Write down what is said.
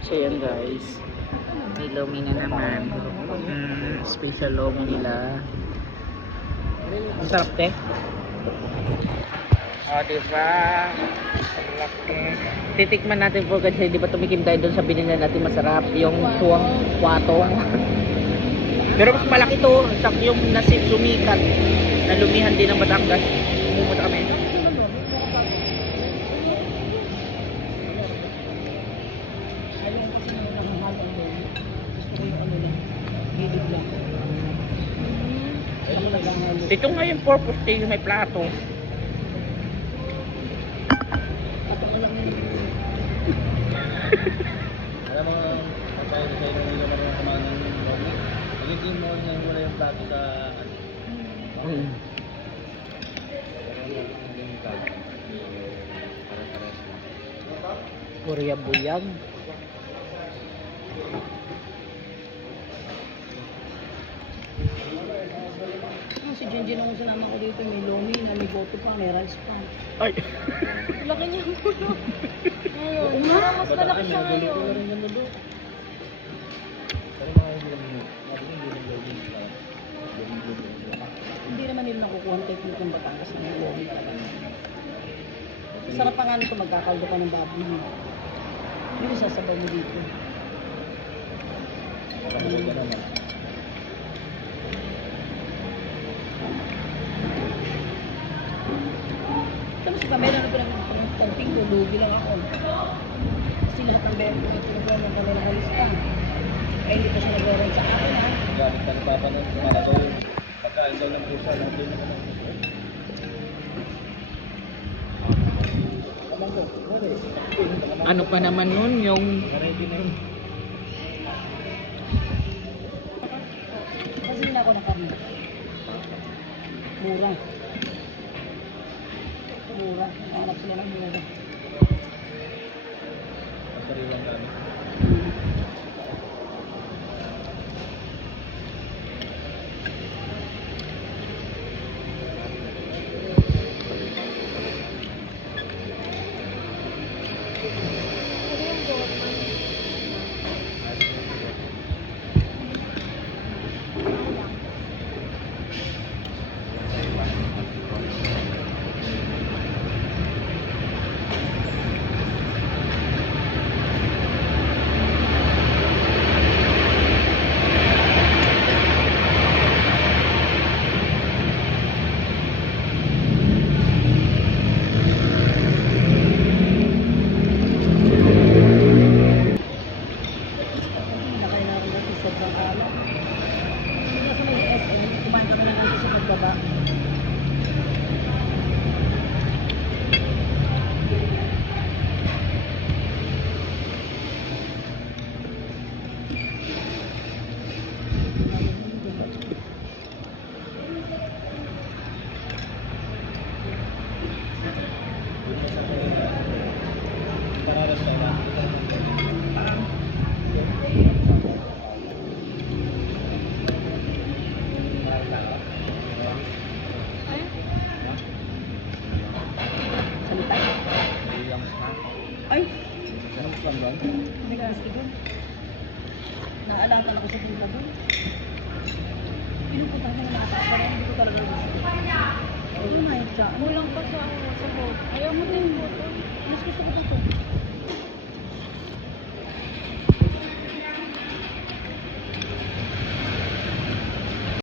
So yan guys, may lomi na naman. Special lomi nila. Ang sarap te. O diba? Sarap eh. Titikman natin po kasi di ba tumikim tayo doon sa binili natin masarap. Yung tuwang kwatong. Pero mas malaki to. Yung nasip sumikat. Nalumihan din ng Batangas. Pumunta kami. Ito nga yung purpose tayo may plato. Alam mo, pagkain sa inyo nila mga kamanan ng morning, hindi mo niya muna yung plato sa Korea buyag. Si Junjun nung sinama ko dito, may lomi na, may boto pa, may rice pa. Ay. Laki niya ang puno. Ngayon, parang mas malaki siya ngayon. Hindi naman nila nakukuha ang technique ng Batangas na may lomi talaga. Sarap pa nga nito magkakaldo ka ng baboy mo. Yun yung sasabaw mo dito. Tapos meron na pinag-tanting ko, lugi lang ako. Kasi lahat ng bero ko ito nagawin kami ng halista. Kaya hindi pa siya nagawin sa akin ha. gamit ka na papanon, malagaw yung pagkain daw ng pusa lang din naman. Ano pa naman nun yung Kasi hindi ako nakarni. Mura. Mura. Hanap sila ng mura. Sarilang gamit. Ano yung goatman? Nakailangan natin sobrang alam. Hindi sa may SM, kumanta ko na dito sa pagbaba. Pararas ka na. Ay, Salita. Yung snack. Ay! Anong plan ba? May ganas doon. Naalatan ako sa pinta doon. Pinupunta ko na nakasakara. Hindi ko talaga gusto. Ano na yun siya? Ano kulang pa sa ano, sa boat. Ayaw mo din yung boat. Mas gusto ko pa ito.